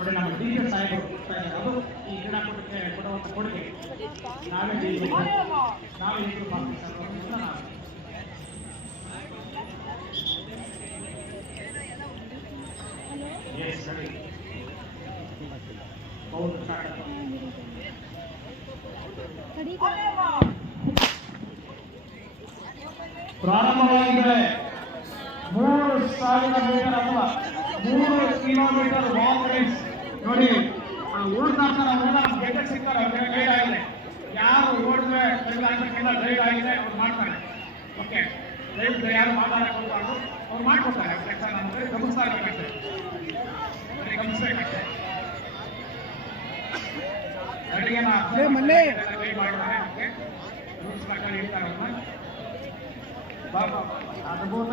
ನೋಡಿ ನಮ್ಮ D K ಸಾಹೇಬರು ಕೊಡ್ತಾ ಇದ್ದಾರೆ. ಅದು ಈ ಕ್ರೀಡಾಕೂಟಕ್ಕೆ ಕೊಡುವಂಥ ಕೊಡುಗೆ. ನಾವೇ ನಾವೇ ಪ್ರಾರಂಭವಾಗಿದೆ. 3000 ಮೀಟರ್ ಅಥವಾ 3 ಕಿಲೋಮೀಟರ್ ವಾಕ್ ರೇಸ್. ನೋಡಿ ಓಡ್ತಾ ಇರ್ತಾರೆ ಅವರೆಲ್ಲ ಗೆದ್ದ ಸಿಗ್ತಾರೆ. ಅವ್ರಿಗೆ ಗೈಡ್ ಆಗಿದೆ. ಯಾರು ಓಡಿದ್ರೆ ಆಗಬೇಕೆಲ್ಲ ಗೈಡ್ ಆಗಿದೆ ಅವ್ರು ಮಾಡ್ತಾರೆ. ಓಕೆ, ದಯವಿಟ್ಟು ಯಾರು ಮಾತಾಡಕ್ಕೆ ಹೋಗ್ಬಾರ್ದು, ಅವ್ರು ಮಾಡ್ಕೊಡ್ತಾರೆ. ಕೆಲಸ ನಮಗೆ ಗಮನಿಸ್ತಾ ಇರಬೇಕಷ್ಟೇ, ಗಮನಿಸ್ಬೇಕಷ್ಟೇ. ಗೈಡ್ ಮಾಡಿದ್ದಾರೆ. ಓಕೆ, ರೂಲ್ಸ್ ಪ್ರಕಾರ ಹೇಳ್ತಾರೆ ಅವ್ರನ್ನ. ಅದ್ಭುತ